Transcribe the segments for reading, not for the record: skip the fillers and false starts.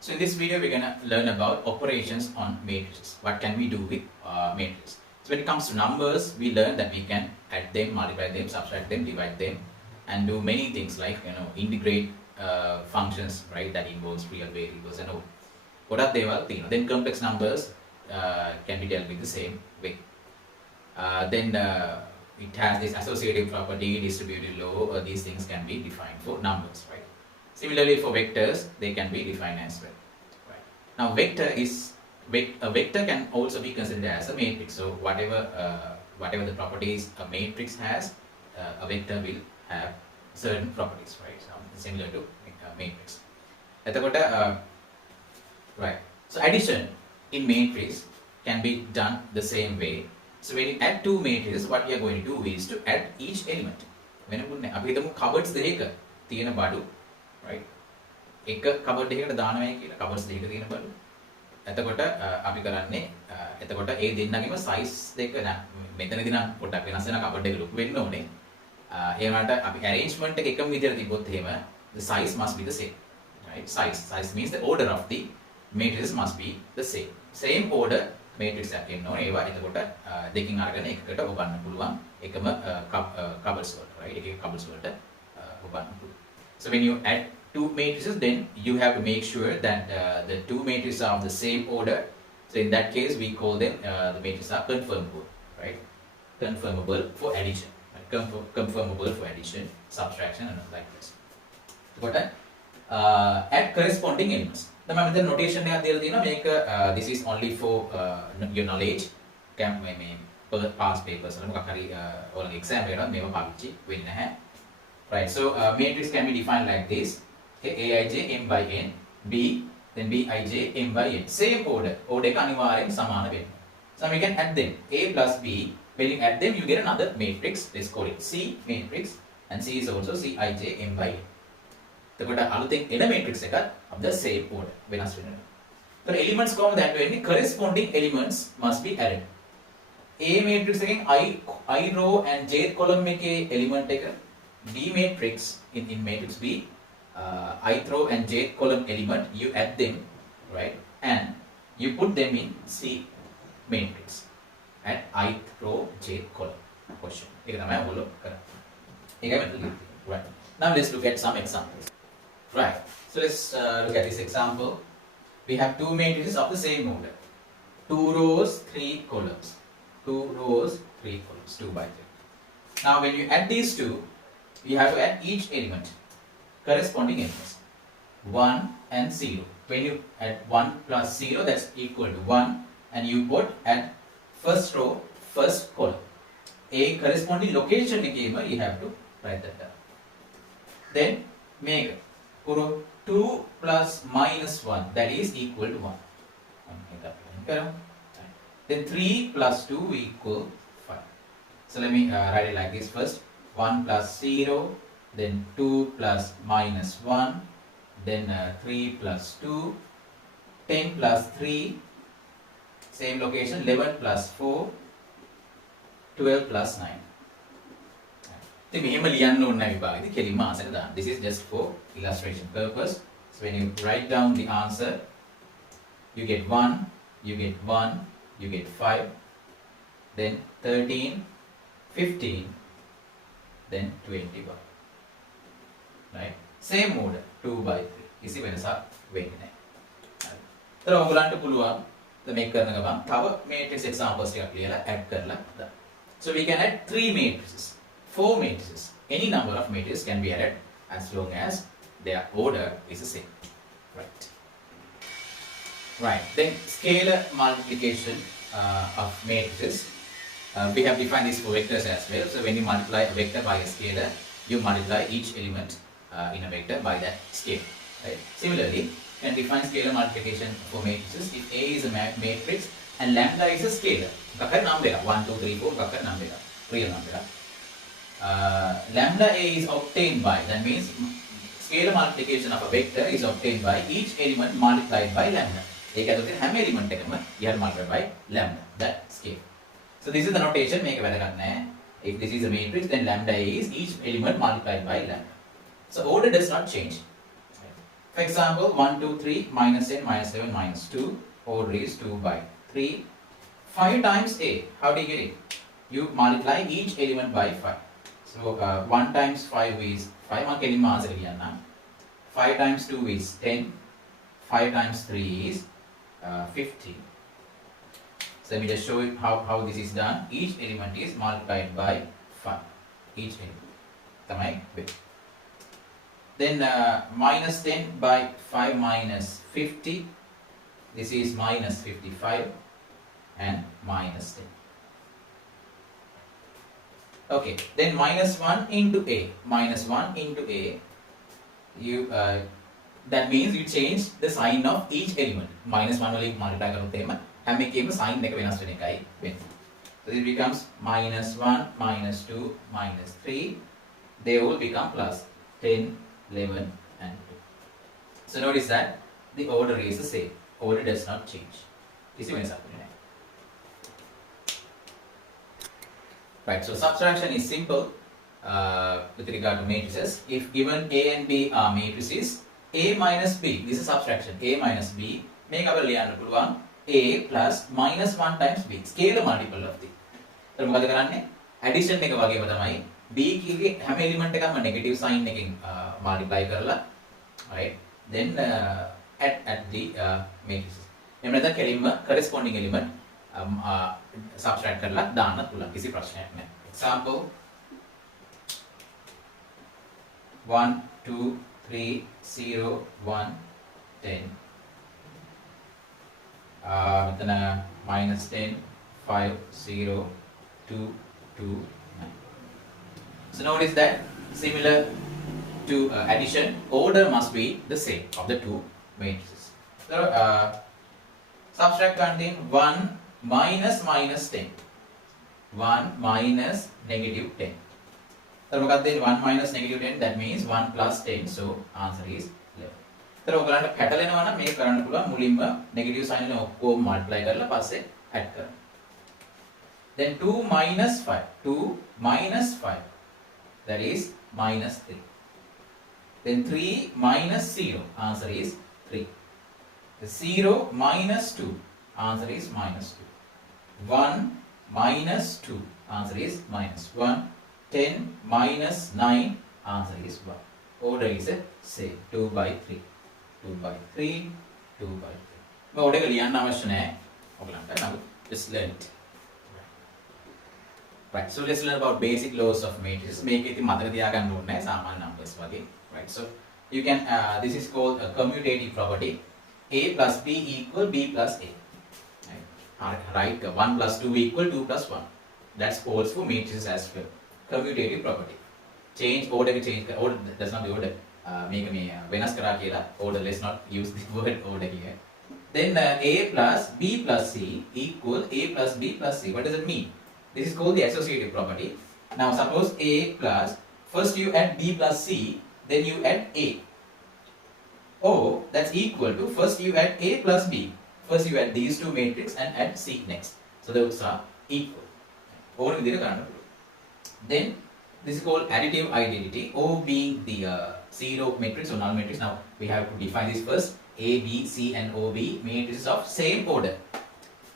So in this video, we're gonna learn about operations on matrices. What can we do with matrices? So when it comes to numbers, we learn that we can add them, multiply them, subtract them, divide them, and do many things like integrate functions, right? That involves real variables and all. What are they? Well, then complex numbers can be dealt with the same way. Then it has this associative property, distributive law, these things can be defined for numbers, right? Similarly, for vectors, they can be defined as well, right? Now, a vector can also be considered as a matrix. So, whatever the properties a matrix has, a vector will have certain properties, right? Similar to matrix. Right. So, addition in matrix can be done the same way. So when you add two matrices, what we are going to do is to add each element. වෙනකුත් අපි හිතමු cupboards දෙකක තියෙන බඩු, right? එක cupboard එකකට දානවයි කියලා cupboards දෙකක තියෙන බඩු. එතකොට අපි කරන්නේ එතකොට ඒ දෙන්නගෙම size දෙක මෙතනදී නම් පොඩ්ඩක් වෙනස් වෙන cupboard එක ලොකු වෙන්න ඕනේ. ඒ වුණාට අපි arrangement එක එකම විදිහට තිබ්බොත් එහෙම the size must be the same, right? Size means the order of the matrices must be the same. Same order matrix එකක් එන්න ඕනේ. ඒවා එතකොට දෙකකින් අරගෙන එකකට ඔබන්න පුළුවන්. එකම cupboards වලට, right? එකක cupboards වලට ඔබන්න පුළුවන්. So when you add two matrices, then you have to make sure that the two matrices are of the same order. So in that case, we call them the matrices are conformable, right? Conformable for addition, right? Conformable for addition, subtraction, and like this. එතකොට add corresponding elements. The notation එකක් දීලා තියෙනවා මේක this is only for your knowledge මේ past papers වල මොකක් හරි ඔයාලගේ exam එකකට මේව පාවිච්චි වෙන්නේ නැහැ, right? So matrix can be defined like this. Aij m by n, b then bij m by n, same order එක අනිවාර්යෙන් සමාන වෙන්න. So we can add them a plus b. When you add them, you get another matrix. Let's call it c matrix, and c is also cij m by n. එතකොට අලුතෙන් එන matrix එකත් of the same order වෙනස් වෙනවා. එතකොට elements කොහොමද add වෙන්නේ? Corresponding elements must be added. A matrix එකෙන් I row and j column එකේ element එක, B matrix in matrix B, ith row and j column element, you add them, right? And you put them in C matrix at ith row j column question. ඒක තමයි ඔයගොල්ලෝ කරන්නේ. ඒකයි මෙතන. Right. Now let's look at some examples. Right, so let's look at this example. We have two matrices of the same order. 2 rows, 3 columns. 2 rows, 3 columns, 2 by 3. Now when you add these two, you have to add each element, corresponding elements. 1 and 0. When you add 1 plus 0, that's equal to 1. And you put at first row, first column. A corresponding location again, you have to write that down. Then make 2 plus minus 1, that is equal to 1. Then 3 plus 2 equal 5. So let me write it like this first. 1 plus 0, then 2 plus minus 1, then 3 plus 2, 10 plus 3, same location, 11 plus 4, 12 plus 9. This is just for illustration purpose. So when you write down the answer, you get 1, you get 1, you get 5, then 13, 15, then 21. Right? Same order, 2 by 3. Isi වෙනසක් වෙන්නේ නැහැ. හරි. ඒතර ඔයගලන්ට පුළුවන් මේක කරන ගමන් තව matrix examples ටිකක් ලියලා add කරලා දාන්න. So we can add 3 matrices. 4 matrices. Any number of matrices can be added as long as their order is the same. Right. Right. Then scalar multiplication of matrices. We have defined this for vectors as well. So when you multiply a vector by a scalar, you multiply each element in a vector by that scale. Right. Similarly, you can define scalar multiplication for matrices if A is a matrix and lambda is a scalar. number 1, 2, 3, 4 number, real number. Lambda A is obtained by, that means scalar multiplication of a vector is obtained by each element multiplied by lambda. ඒක ඇතුළේ හැම element එකම you have to multiply by lambda, that scale. So this is the notation, මේක වැදගත් නෑ. If this is a matrix, then lambda A is each element multiplied by lambda. So order does not change. For example, 1, 2, 3, minus 10, minus 7, minus 2. Order is 2 by 3. 5 times A. How do you get it? You multiply each element by 5. So 1 times 5 is 5. 5 times 2 is 10. 5 times 3 is 50. So let me just show you how this is done. Each element is multiplied by 5. Each element. Tamai bit. Then minus 10 by 5 minus 50. This is minus 55 and minus 10. Okay. Then minus 1 into A. Minus 1 into A. You that means you change the sign of each element. Minus 1 will multiply karutema. And make a sign like a so it becomes minus 1, minus 2, minus 3. They all become plus 10, 11 and 2. So notice that the order is the same. Order does not change. Right, so subtraction is simple with regard to matrices. If given A and B are matrices, A minus B, this is subtraction, A minus B, make our A plus minus 1 times B, scalar multiple of the. So මොකද කරන්නේ? Addition එක වගේම තමයි B කියේ හැම element එකක්ම negative sign එකකින් multiply කරලා, right? Then at the matrices. එහෙම නැත්නම් කෙලින්ම corresponding element subtract කරලා දාන්න පුළුවන්. කිසි ප්‍රශ්නයක් නැහැ. Example 1 2 3 0 1 10 then minus 10, 5, 0, 2, 2, 9. So notice that similar to addition, order must be the same of the two matrices. So subtract contain 1 minus minus 10. 1 minus negative 10. So 1 minus negative 10, that means 1 plus 10. So answer is 11. तर ඔයගලන්ට පැටලෙනවා නම් මේක කරන්න පුළුවන් මුලින්ම negative sign එක ඔක්කොම multiply කරලා පස්සේ ඇඩ් කරන්න. Then 2 minus 5. 2 minus 5. That is minus 3. Then 3 minus 0. Answer is 3. The 0 minus 2. Answer is minus 2. 1 minus 2. Answer is minus 1. 10 minus 9. Answer is 1. Order is the same. 2 by 3. 2 by 3, 2 by 3. But what are you just learn it. Right. So let's learn about basic laws of matrices. Make it numbers. Right. So you can. This is called a commutative property. A plus B equal B plus A. Right. 1 plus 2 equal 2 plus 1. That holds for matrices as well. Commutative property. Change order. Change order. That's not the order. Make me venas kara kiyala order. Let's not use the word order here. Then A plus B plus C equal A plus B plus C. What does it mean? This is called the associative property. Now suppose A plus, first you add B plus C, then you add A. Oh, that's equal to, first you add A plus B. First you add these two matrix and add C next. So those are equal. Then this is called additive identity. O being the zero matrix or null matrix. Now we have to define this first. A, B, C and O, B matrices of same order.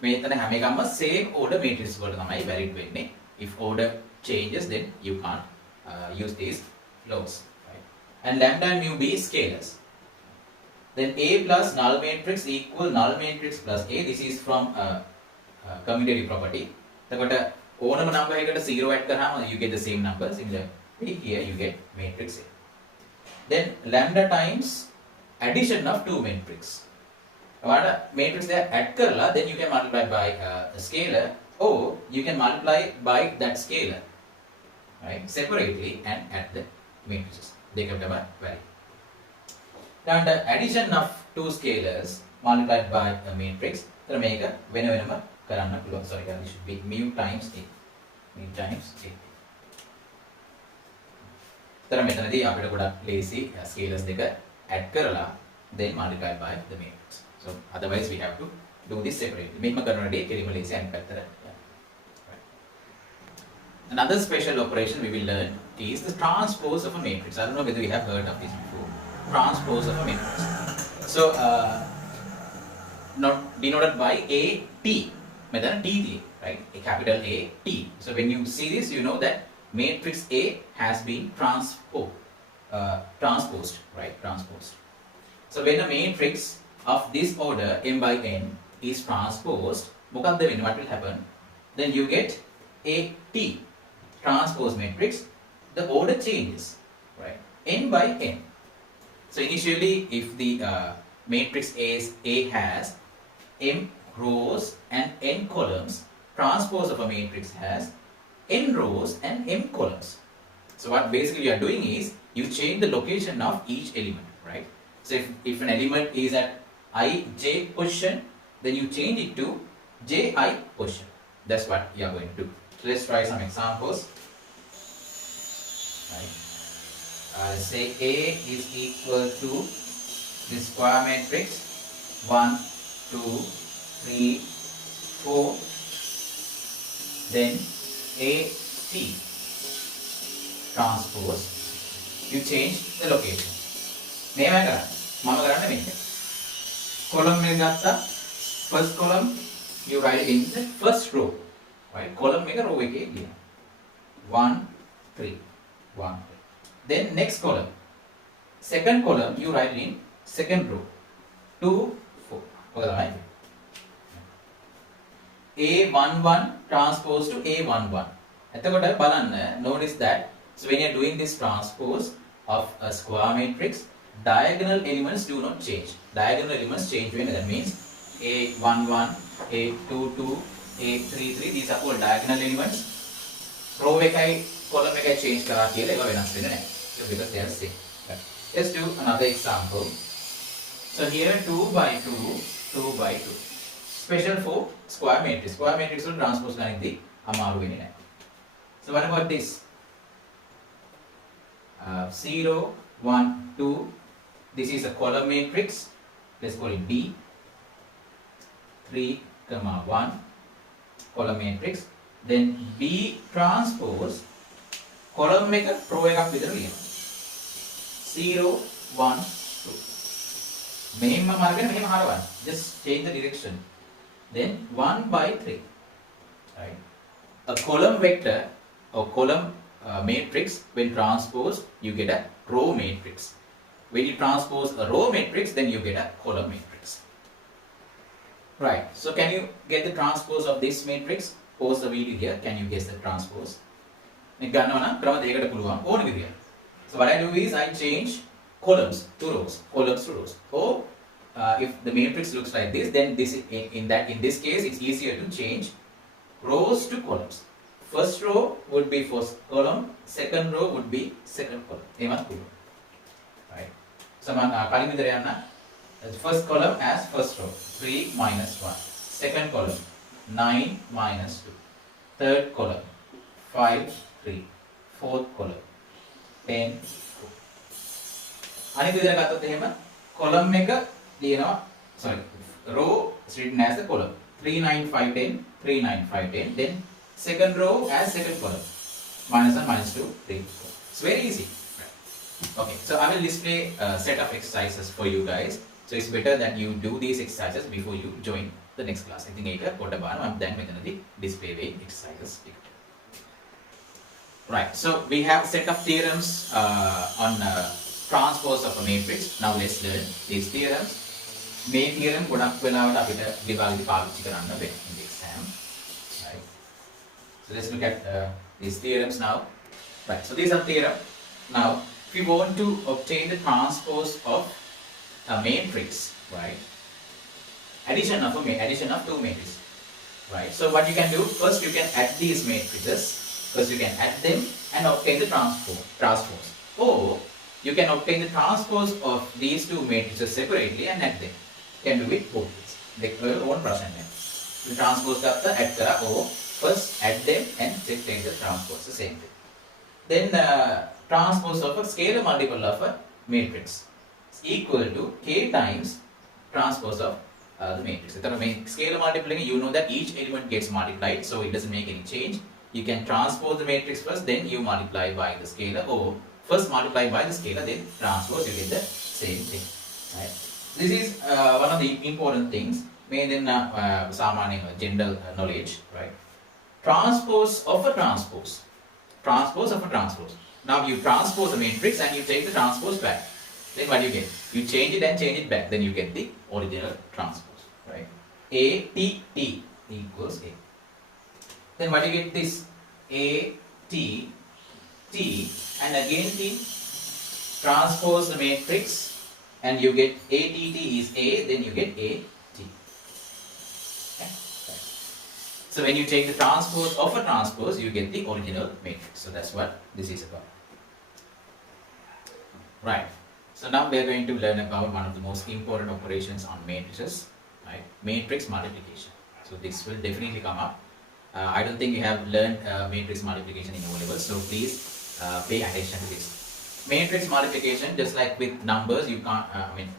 Same order matrices valid. If order changes, then you can't use these laws. Right? And lambda and mu be scalars. Then A plus null matrix equal null matrix plus A. This is from commutative property. All number zero add you get the same number. Similarly, here you get matrix A. Then lambda times addition of two matrix. Matrix there add karla, then you can multiply by a scalar, or you can multiply by that scalar, right? Separately and add the matrices. They can have a value. Now the addition of two scalars multiplied by a matrix, then make a whenever sorry, it should be mu times A. Mu times A. तर මෙතනදී අපිට ගොඩක් lazy scalars දෙක add කරලා then multiply by the matrix. So otherwise we have to do this separately. මේකම කරනදී කෙලිම lazy and පැත්තට. Another special operation we will learn is the transpose of a matrix. I don't know whether we have heard of this before. transpose of a matrix. So not denoted by A T, medan T, right? A capital A T. So when you see this, you know that matrix A has been transposed, right? Transposed. So when a matrix of this order m by n is transposed, what will happen? Then you get a T transpose matrix. The order changes, right? N by n. So initially, if the matrix A has m rows and n columns, transpose of a matrix has n rows and m columns. So what basically you are doing is you change the location of each element, right? So if an element is at ij position, then you change it to ji position. That's what you are going to do. So let's try some examples. Right. Say A is equal to the square matrix 1, 2, 3, 4. Then A T transpose. You change the location. Name I Mama garana menne. Column එක ගත්තා. First column you write in the first row. Right? Column එක row එකේ ගියා. 1, 3. 1. Then next column. Second column you write in second row. 2, 4. ඔක තමයි. A11 transpose to A11. එතකොට බලන්න, notice that so when you are doing this transpose of a square matrix, diagonal elements do not change. Diagonal elements change when that means A11, A22, A33, these are all diagonal elements. Row එකයි column එකයි change කරා කියලා ඒවා වෙනස් වෙන්නේ නැහැ. Because they are same. Let's do another example. So here 2 by 2, 2 by 2. Special for square matrix. Square matrix will transpose කරන්නේ අමාරු වෙන්නේ නැහැ. So what about this? 0, 1, 2. This is a column matrix. Let's call it B. 3, 1. Column matrix. Then B transpose column එක row එකක් විතර ලියනවා. 0, 1, 2. මෙහෙම මාර්ගෙන් මෙහෙම හරවන්න. Just change the direction. Then 1 by 3. Right? A column vector or column matrix, when transposed, you get a row matrix. When you transpose a row matrix, then you get a column matrix. Right. So can you get the transpose of this matrix? Pause the video here. Can you guess the transpose? So what I do is I change columns to rows. Columns to rows. Or if the matrix looks like this, then in this case it's easier to change rows to columns. First row would be first column, second row would be second column. Right. So first column as first row, 3 minus 1. Second column, 9 minus 2. Third column, 5, 3. Fourth column, 10, 4. අනිත් විදිහට ගත්තොත් එහෙම column එක ලියනවා, sorry, row is written as the column. 3, 9, 5, 10, 3, 9, 5, 10. Then second row as second column, minus 1, minus 2, 3, 4. It's very easy. Okay, so I will display a set of exercises for you guys. So it's better that you do these exercises before you join the next class. I think later, I'm then going to display the exercises. Right, so we have set of theorems on transpose of a matrix. Now let's learn these theorems. Main theorem ගොඩක් වෙලාවට අපිට විභාගෙදි පාවිච්චි කරන්න වෙන්නේ in the exam. Right. So let's look at these theorems now. Right, so these are theorem. Now, if we want to obtain the transpose of a matrix, right? Addition of two matrices, right? So what you can do, first you can add these matrices. First you can add them and obtain the transpose. Or you can obtain the transpose of these two matrices separately and add them. You can do it both ways. They your own process. The transpose gata add kara, or first add them and take the transpose, the same thing. Then transpose of a scalar multiple of a matrix is equal to k times transpose of the matrix. So scalar multiplying, you know that each element gets multiplied, so it doesn't make any change. You can transpose the matrix first, then you multiply by the scalar, or first multiply by the scalar, then transpose, you get the same thing. Right? This is one of the important things. Made in general knowledge, right? Transpose of a transpose. Transpose of a transpose. Now you transpose a matrix and you take the transpose back. Then what do you get? You change it and change it back. Then you get the original transpose, right? A T T equals A. Then what do you get? This A T T and again T. Transpose the matrix and you get A T T is A. Then you get A T. Okay? So when you take the transpose of a transpose, you get the original matrix. So that's what this is about. Right. So now we are going to learn about one of the most important operations on matrices, right? Matrix multiplication. So this will definitely come up. I don't think you have learned matrix multiplication in O levels, so please pay attention to this. Matrix multiplication, just like with numbers, you can't.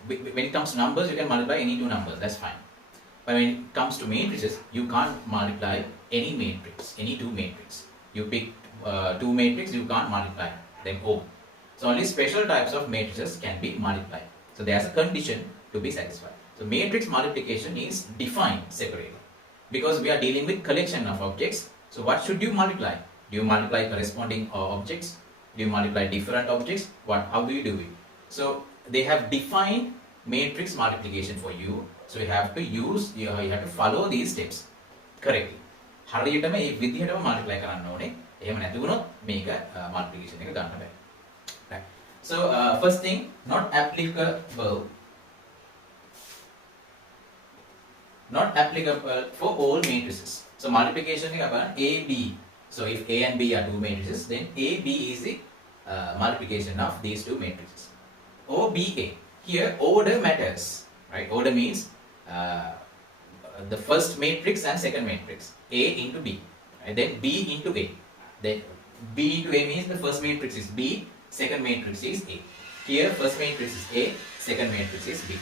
When it comes to numbers, you can multiply any two numbers. That's fine. But when it comes to matrices, you can't multiply any matrix, any two matrix. You pick two matrix, you can't multiply them all. So only special types of matrices can be multiplied. So there's a condition to be satisfied. So matrix multiplication is defined separately because we are dealing with collection of objects. So what should you multiply? Do you multiply corresponding objects? Do you multiply different objects? How do you do it? So they have defined matrix multiplication for you. So you have to follow these steps correctly. හරියටම මේ විදිහටම multiply කරන්න ඕනේ. එහෙම නැති වුණොත් මේක multiplication එක ගන්න බෑ. Right. So first thing, not applicable for all matrices. So multiplication එක අපන A B. So if A and B are two matrices, then A B is the multiplication of these two matrices. Or B A. Here order matters, right? Order means the first matrix and second matrix. A into B, and then B into A. Then B into A means the first matrix is B, second matrix is A. Here first matrix is A, second matrix is B.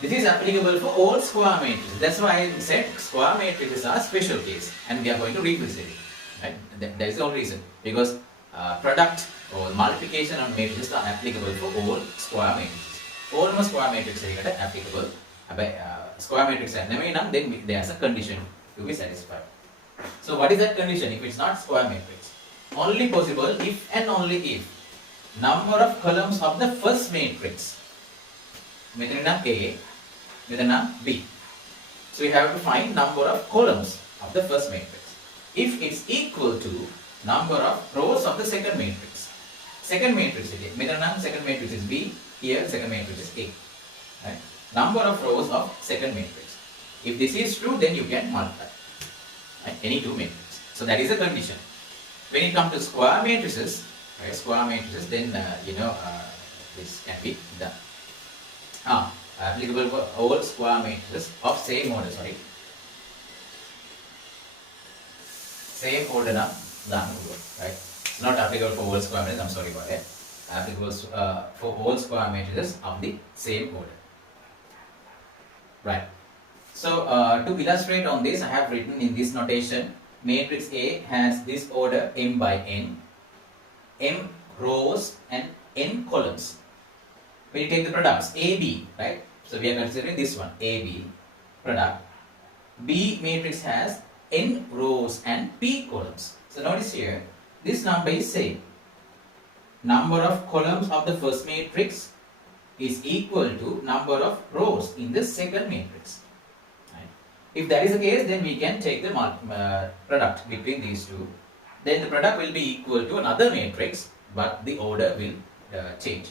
This is applicable for all square matrices. That's why I said square matrices are special case, and we are going to revisit it. Right? That is the only reason, because product or multiplication of matrices are applicable for all square matrices. All square matrices are applicable. Square matrix and then there's a condition to be satisfied. So what is that condition? If it's not square matrix, only possible if and only if number of columns of the first matrix, A, B. So we have to find number of columns of the first matrix. If it's equal to number of rows of the second matrix. Second matrix is second matrix is B. Here second matrix is A. Right? Number of rows of second matrix. If this is true, then you can multiply, right? Any two matrices. So that is a condition. When it comes to square matrices, right? Square matrices, then this can be done. Applicable for all square matrices of same order. Sorry, same order now. Right? It's not applicable for all square matrices. I'm sorry about that. Applicable for all square matrices of the same order. Right. So to illustrate on this, I have written in this notation, matrix A has this order m by n, m rows and n columns. When you take the products AB, right? So we are considering this one, AB product. B matrix has n rows and p columns. So notice here, this number is same. Number of columns of the first matrix is equal to number of rows in the second matrix. Right? If that is the case, then we can take the product between these two. Then the product will be equal to another matrix, but the order will change.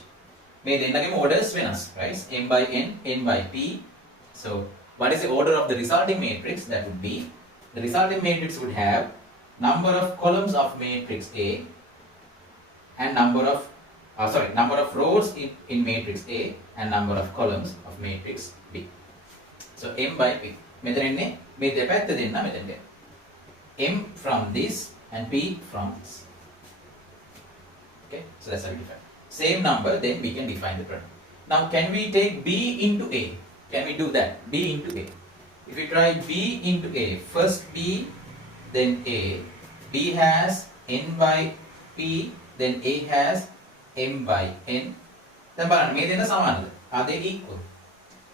May then orders venas, right? M by n, n by p. So what is the order of the resulting matrix? That would be, the resulting matrix would have number of columns of matrix A and number of rows in matrix A and number of columns of matrix B. So m by p. M from this and p from this. Okay, so that's how we define. Same number, then we can define the product. Now, can we take B into A? Can we do that? B into A. If we try B into A, first B, then A. B has n by p, then A has m by n. දැන් බලන්න මේ දෙන්න සමානද? Are they equal?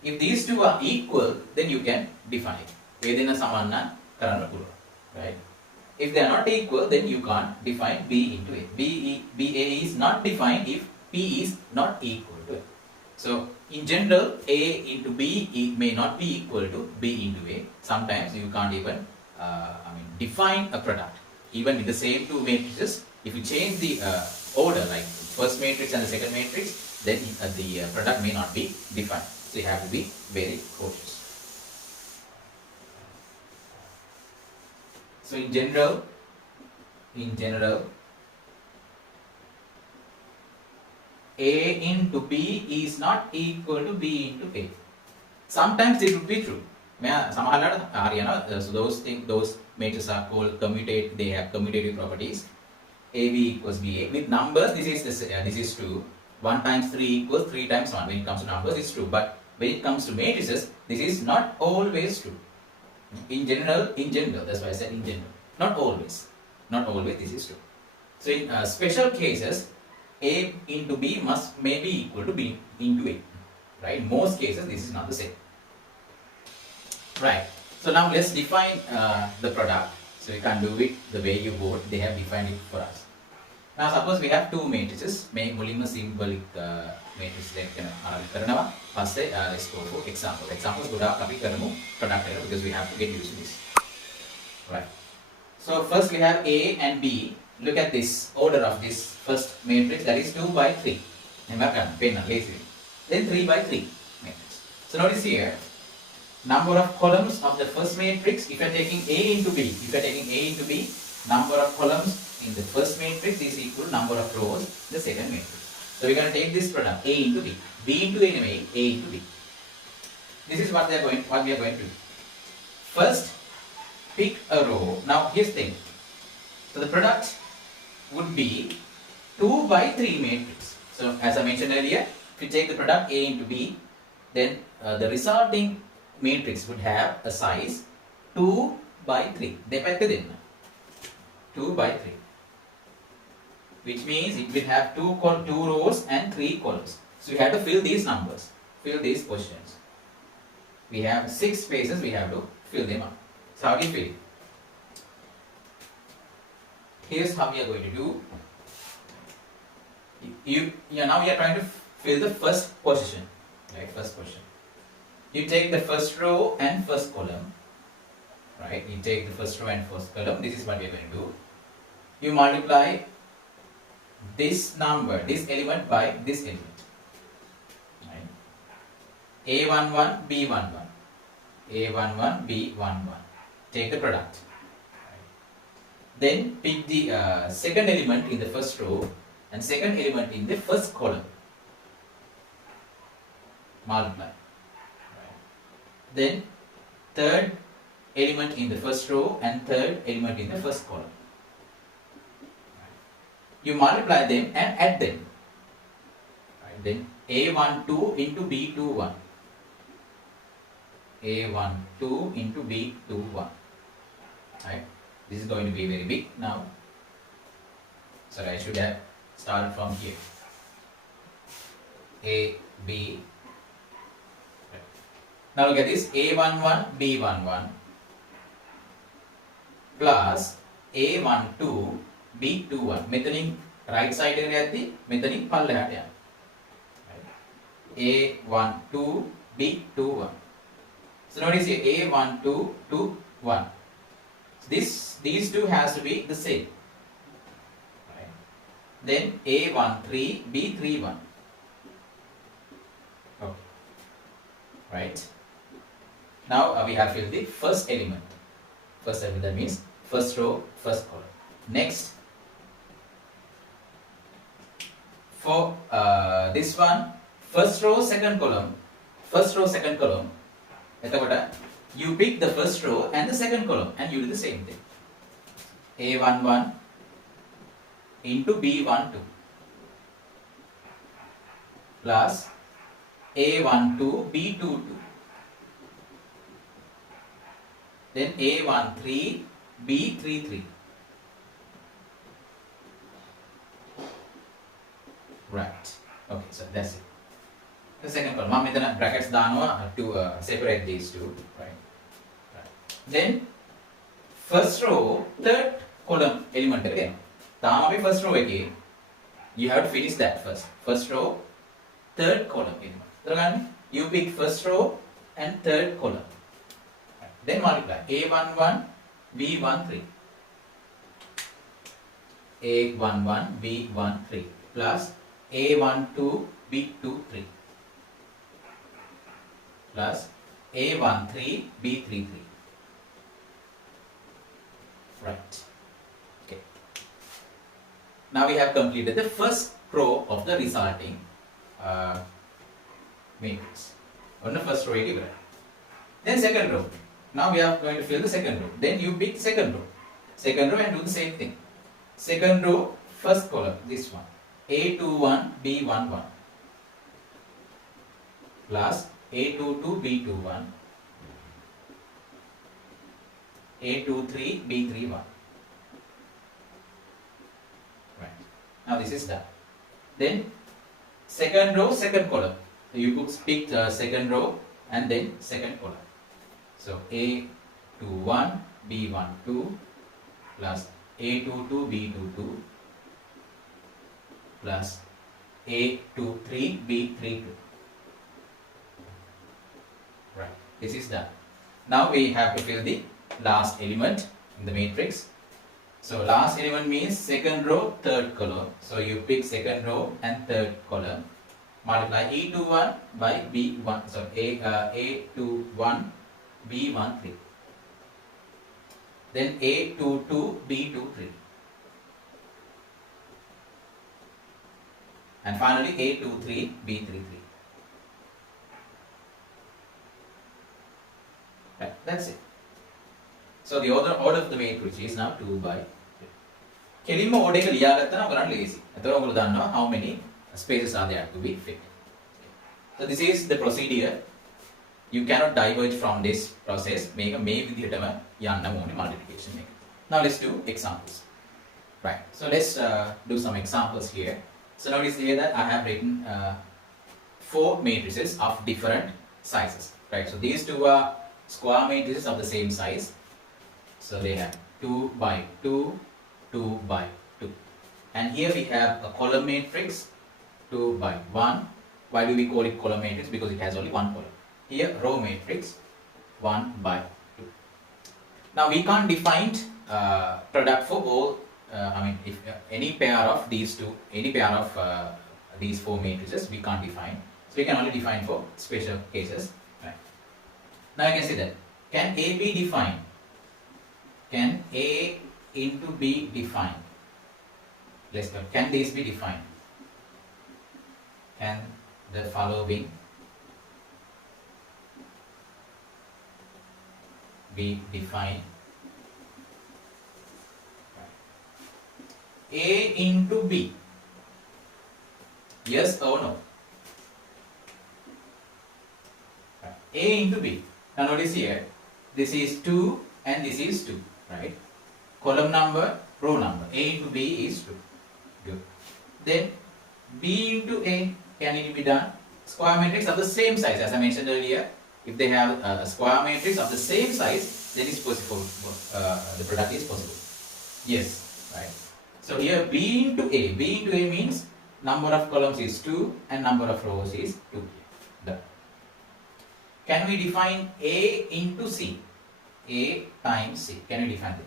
If these two are equal, then you can define it. මේ දෙන්න සමාන නම් කරන්න පුළුවන්. Right? If they are not equal, then you can't define B into A. BA is not defined if P is not equal to A. So, in general, A into B may not be equal to B into A. Sometimes you can't even define a product. Even with the same two matrices, if you change the order, like first matrix and the second matrix, then the product may not be defined. So you have to be very cautious. So in general, A into B is not equal to B into A. Sometimes it would be true. So those matrices are called commutative. They have commutative properties. AB equals BA. With numbers, this is true. 1 times 3 equals 3 times 1. When it comes to numbers, it's true. But when it comes to matrices, this is not always true. In general, that's why I said in general. Not always this is true. So in special cases, A into B may be equal to B into A. Right? In most cases, this is not the same. Right. So now let's define the product. So we can do it the way you would. They have defined it for us. Now suppose we have two matrices. May මුලින්ම symbolic matrices එක කරනවා. පස්සේ let's go for examples. Examples ගොඩාක් අපි කරමු product එක because we have to get used to this. Right. So first we have A and B. Look at this order of this first matrix, that is 2 by 3. Then 3 by 3 matrix. So notice here, number of columns of the first matrix, if you are taking A into B, number of columns in the first matrix is equal to number of rows in the second matrix. So we are going to take this product A into B, B into A anyway, A into B. This is what we are going to do. First, pick a row. Now here's the thing. So the product would be 2 by 3 matrix. So as I mentioned earlier, if you take the product A into B, then the resulting matrix would have a size 2 by 3. 2 by 3. Which means it will have two rows and 3 columns. So you have to fill these numbers, fill these positions. We have 6 spaces, we have to fill them up. So how do you fill it? Here's how we are going to do. Now we are trying to fill the first position. Right, first position. You take the first row and first column. Right, you take the first row and first column. This is what we are going to do. You multiply this number, this element by this element. Right. A11, B11. A11, B11. Take the product. Then pick the second element in the first row and second element in the first column. Multiply. Right. Then third element in the first row and third element in the first column. Right. You multiply them and add them. Right. Then A12 into B21. A12 into B21. Right. This is going to be very big now. Sorry, I should have started from here. A, B. Now look at this. A11, B11 plus A12, B21. Methanic right side area at the methanic පල්ලෙහාට යනවා. A12, B21. So notice here A12 to 1. These two has to be the same. Right. Then A13, B31. Okay. Right. Now we have filled the first element. First element, that means first row, first column. Next, for this one, first row, second column. You pick the first row and the second column and you do the same thing. A11 into B12 plus A12, B22. Then A13, B33. Right. Okay, so that's it. The second column. මම මෙතන brackets දානවා to separate these two, right? Then first row third column element එක එනවා. තාම අපි first row එකේ you have to finish that first. First row third column element. එතන you pick first row and third column. Right. Then multiply A11 B13. A11 B13 plus A12 B23 plus A13 B33. Right. Okay. Now we have completed the first row of the resulting matrix. On the first row, then second row. Now we are going to fill the second row. Then you pick second row. Second row and do the same thing. Second row, first column, this one. A21 B11 plus A22 B21 A23 B31. Right. Now this is done. Then second row, second column. You could pick the second row and then second column. So A21 B12 plus A22 B22 plus A23 B32. Right. This is done. Now we have to fill the last element in the matrix. So last element means second row, third column. So you pick second row and third column. Multiply E21 by B1. So A21 B13. Then A22 B23. And finally A23 B33. Right, that's it. So the order of the matrix is now 2 by 3. කෙලින්ම order එක ලියාගත්තා නම් කරන්න ලේසි. එතකොට ඔයගොල්ලෝ දන්නවා how many spaces are there to be filled. So this is the procedure. You cannot diverge from this process. මේක මේ විදිහටම යන්න ඕනේ multiplication එක. Now let's do examples. Right. So let's do some examples here. So notice here that I have written 4 matrices of different sizes. Right. So these two are square matrices of the same size. So they have 2 by 2, 2 by 2. And here we have a column matrix 2 by 1. Why do we call it column matrix? Because it has only one column. Here row matrix 1 by 2. Now we can't define product for all. If any pair of these two, any pair of these 4 matrices, we can't define. So we can only define for special cases. Right. Now you can see that. Can A be defined? Can A into B defined? Let's go. Can these be defined? Can the following be defined? A into B. Yes or no? A into B. Now notice here, this is 2 and this is 2, right? Column number, row number. A into B is 2. Good. Then B into A, can it be done? Square matrix of the same size, as I mentioned earlier. If they have a square matrix of the same size, then it's possible. The product is possible. Yes, right. So here B into A. B into A means number of columns is 2 and number of rows is 2. Done. Can we define A into C? A times C. Can we define it?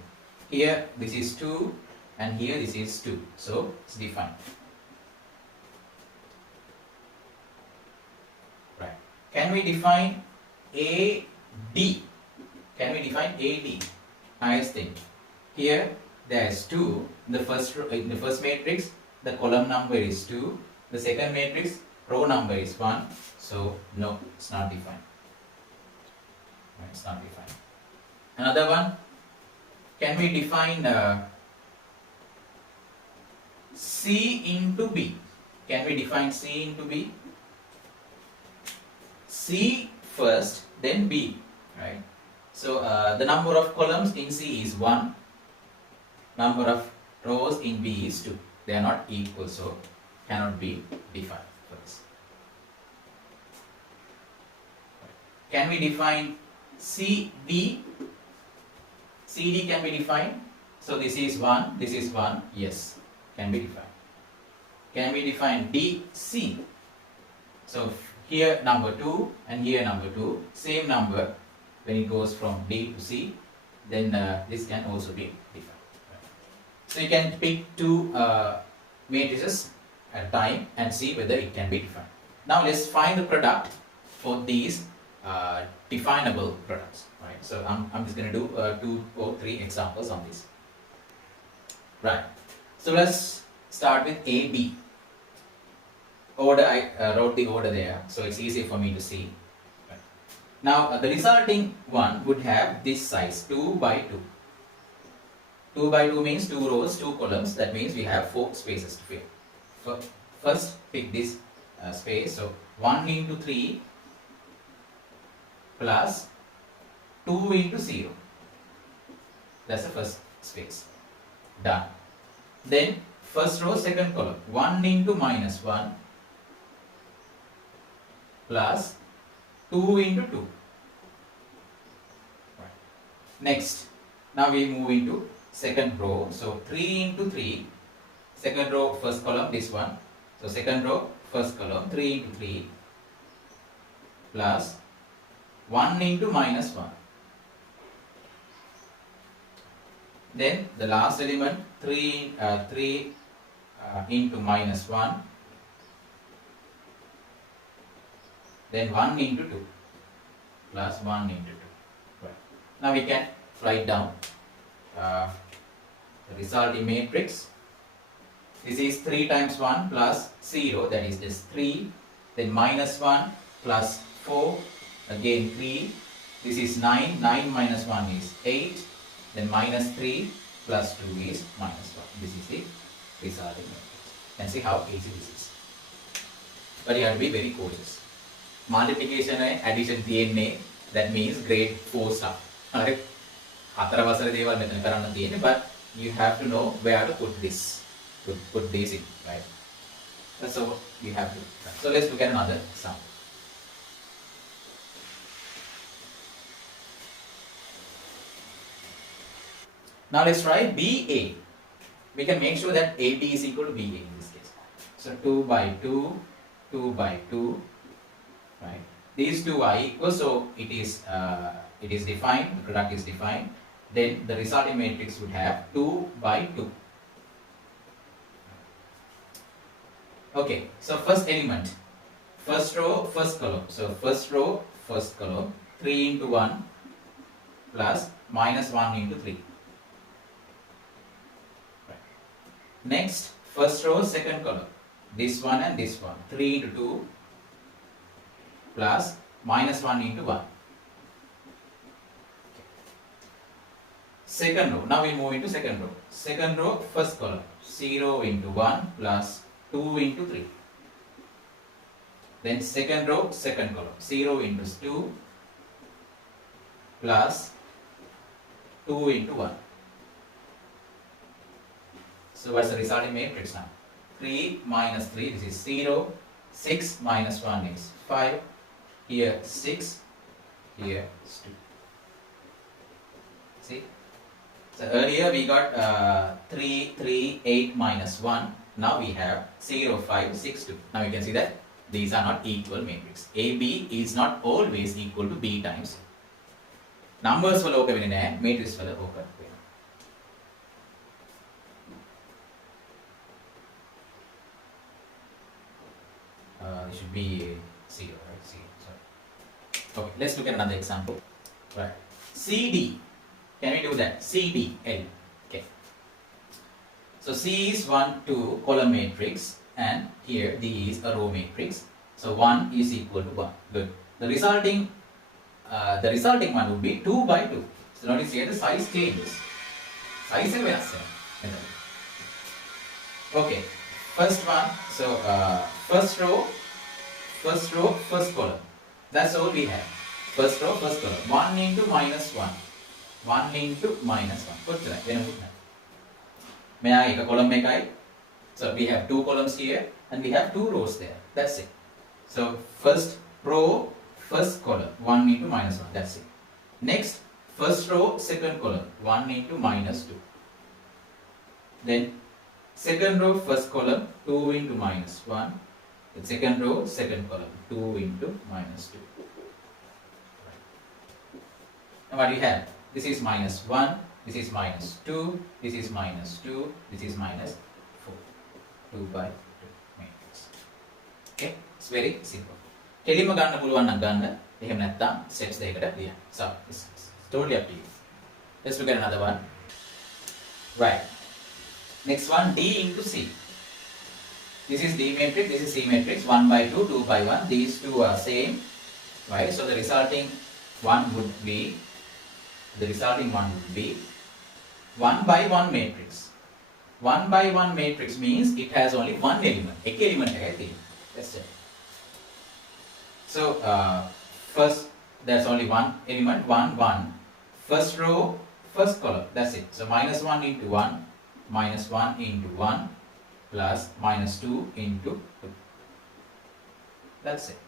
Here this is 2 and here this is 2. So it's defined. Right. Can we define AD? Can we define AD? Nice thing. Here there is 2 in the first matrix. The column number is 2. The second matrix row number is 1. So no, it's not defined. Right, it's not defined. Another one. Can we define C into B? Can we define C into B? C first, then B, right? So the number of columns in C is 1. Number of rows in B is 2. They are not equal, so cannot be defined first. can we define CD? CD can be defined. So this is 1, this is 1, yes, can be defined. Can we define DC? So here number 2 and here number 2, same number when it goes from D to C, then this can also be defined. So you can pick two matrices at a time and see whether it can be defined. Now let's find the product for these definable products. Right. So I'm just going to do 2 or 3 examples on this. Right. So let's start with AB. Order, I wrote the order there, so it's easy for me to see. Right. Now the resulting one would have this size 2 by 2. 2 by 2 means 2 rows, 2 columns. That means we have 4 spaces to fill. First pick this space. So 1 into 3 plus 2 into 0. That's the first space. Done. Then first row, second column. 1 into minus 1 plus 2 into 2. Right. Next, now we move into second row. So 3 into 3. Second row, first column, this one. So second row, first column, 3 into 3 plus 1 into minus 1. Then the last element 3 into minus 1, then 1 into 2 plus 1 into 2. Right. Now we can write down the resulting matrix. This is 3 times 1 plus 0, that is just 3. Then minus 1 plus 4, again 3. This is 9. 9 minus 1 is 8. Then minus 3 plus 2 is minus 1. This is the resulting matrix. And see how easy this is. But you have to be very cautious. Multiplication and addition DNA, that means grade 4 stuff. Alright? But you have to know where to put this. Put this in, right? That's what you have to. So let's look at another example. Now let's try BA. We can make sure that AB is equal to BA in this case. So 2 by 2, 2 by 2, right? These two are equal, so it is defined. The product is defined. Then the resulting matrix would have 2 by 2. Okay. So first element, first row, first column. So first row, first column, 3 into 1 plus minus 1 into 3. Next, first row, second column. This one and this one. 3 into 2 plus minus 1 into 1. Second row. Now we move into second row. Second row, first column. 0 into 1 plus 2 into 3. Then second row, second column. 0 into 2 plus 2 into 1. So what's the resulting matrix now? 3 minus 3, this is 0. 6 minus 1 is 5. Here 6, here is 2. See? So earlier we got 3, 3, 8 minus 1. Now we have 0, 5, 6, 2. Now you can see that these are not equal matrix. AB is not always equal to B times A. Numbers will open in A, matrix will open. It should be 0, right? 0, sorry. Okay, let's look at another example. Right. CD. Can we do that? CD, L. Okay. So C is 1, 2 column matrix, and here D is a row matrix. So 1 is equal to 1. Good. The resulting one would be 2 by 2. So notice here the size changes. Size is very. Okay. First one. So first row, first column. That's all we have. First row, first column. 1 into minus 1. 1 into minus 1. So we have 2 columns here and we have 2 rows there. That's it. So first row, first column 1 into minus 1, that's it. Next, first row second column 1 into minus 2. Then second row first column 2 into minus 1. The second row second column 2 into minus 2. Now what do you have? This is minus 1, this is minus 2, this is minus 2, this is minus 4. 2 by 2 matrix. Okay, it's very simple. කෙලින්ම ගන්න පුළුවන් නම් ගන්න. එහෙම නැත්නම් steps දෙකකට ලියන්න. So it's totally up to you. Let's look at another one. Right. Next one, D into C. This is D matrix, this is C matrix. 1 by 2, 2 by 1. These two are same. Right. So the resulting one would be 1 by 1 matrix. 1 by 1 matrix means it has only one element. एक element है ये. That's it. So first there's only one element, 1, 1. First row, first column. That's it. So minus 1 into 1, minus 1 into 1, plus minus 2 into 2. That's it.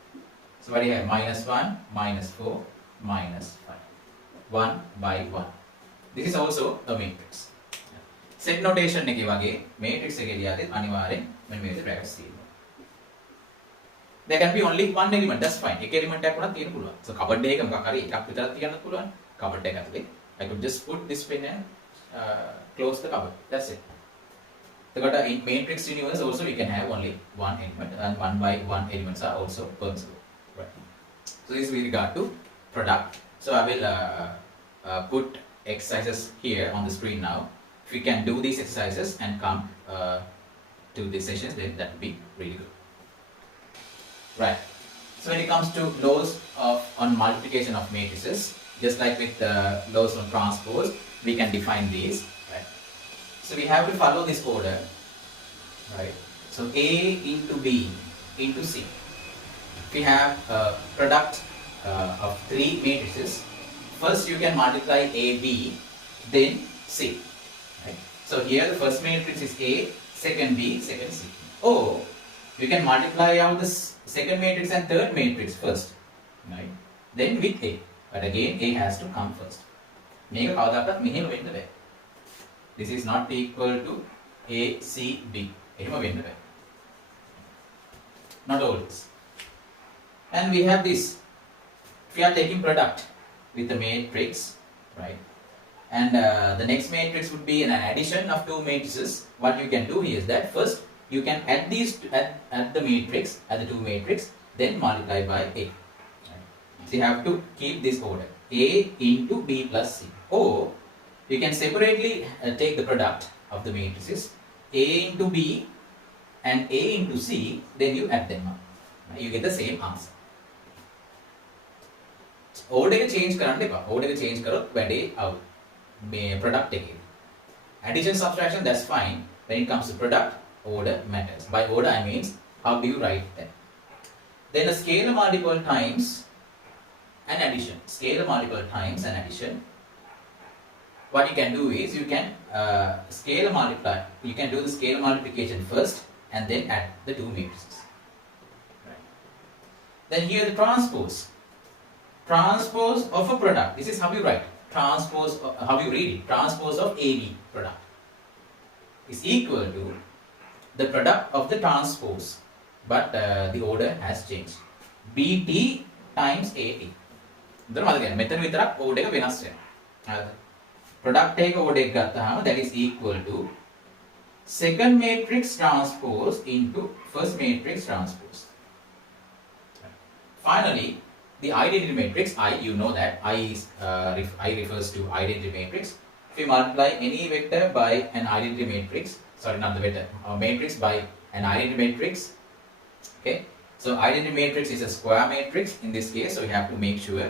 So what do you have? Minus 1, minus 4, minus 5. 1 by 1. This is also a matrix. Set notation එකේ වගේ matrix එකේ ලියාදී අනිවාර්යෙන් මෙන්න මේ විදිහට brackets තියෙනවා. There can be only one element, that's fine. එක element එකක් වුණත් තියෙන්න පුළුවන්. So cupboard එකක මොකක් හරි එකක් විතරක් තියන්නත් පුළුවන්. Cupboard එක ඇතුලේ I could just put this pen and close the cupboard. That's it. But in matrix universe also we can have only one element, and 1 by 1 elements are also permissible. Right. So this is with regard to product. So I will put exercises here on the screen now. If we can do these exercises and come to the sessions, then that would be really good. Right. So when it comes to laws on multiplication of matrices, just like with laws on transpose, we can define these. Right. So we have to follow this order. Right. So A into B into C. If we have a product of 3 matrices, first you can multiply AB, then C. Right? So here the first matrix is A, second B, second C. Or you can multiply out the second matrix and third matrix first, right? Then with A. But again A has to come first. This is not equal to A, C, B. Not always. And we have this. If we are taking product with the matrix, right? And the next matrix would be an addition of 2 matrices. What you can do here is that first you can add these at the matrix, at the 2 matrix, then multiply by A. Right? So you have to keep this order. A into B plus C. Or you can separately take the product of the matrices, A into B and A into C, then you add them up. Right? You get the same answer. Order එක change කරන්න එපා. Order එක change කරොත් වැඩේ out. මේ product එකේ. Addition subtraction, that's fine. When it comes to product, order matters. By order I mean how do you write them. Then a scalar multiple times an addition. Scalar multiple times an addition. What you can do is you can scalar multiply. You can do the scalar multiplication first and then add the 2 matrices. Right. Then here the transpose. Transpose of a product. This is how you write. Transpose, how you read it. Transpose of AB product is equal to the product of the transpose, but the order has changed. BT times AT. මෙතන විතරක් order එක වෙනස් වෙනවා. Product එක order එක ගත්තාම that is equal to second matrix transpose into first matrix transpose. Finally, the identity matrix, you know that I refers to identity matrix. If we multiply any vector by an identity matrix, sorry, not the vector, matrix by an identity matrix, okay? So identity matrix is a square matrix in this case, so we have to make sure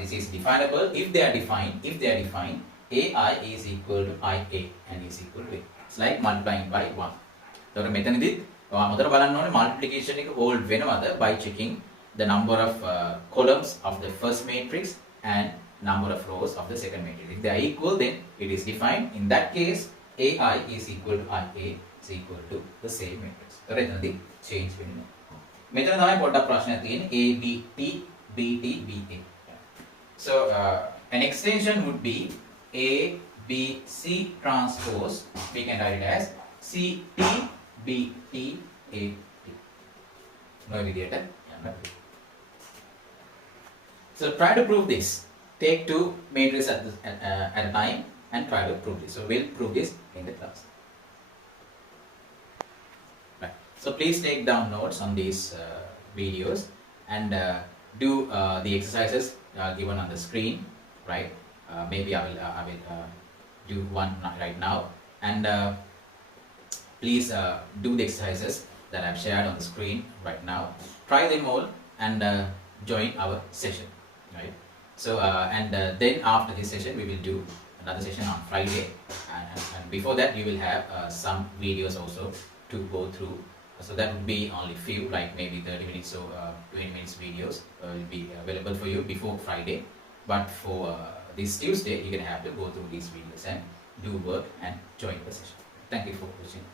this is definable. If they are defined, AI is equal to IA and is equal to A. It's like multiplying by 1. So මෙතනදී මොකද බලන්න ඕනේ multiplication එක hold වෙනවද by checking the number of columns of the first matrix and number of rows of the second matrix. If they are equal, then it is defined. In that case, AI is equal to IA is equal to the same matrix. So, change. මෙතන තමයි පොඩ්ඩක් ප්‍රශ්නයක් තියෙන්නේ. A B T BTBA. So an extension would be ABC transpose. We can write it as CTBTAT. No immediate. So try to prove this. Take two matrices at a time and try to prove this. So we'll prove this in the class. Right. So please take down notes on these videos and do the exercises given on the screen. Right. Maybe I will do one right now, and please do the exercises that I've shared on the screen right now. Try them all and join our session. Right. So then after this session we will do another session on Friday, and before that you will have some videos also to go through. So that would be only few, like maybe 30 minutes or 20 minutes videos will be available for you before Friday. But for this Tuesday you can have to go through these videos and do work and join the session. Thank you for watching.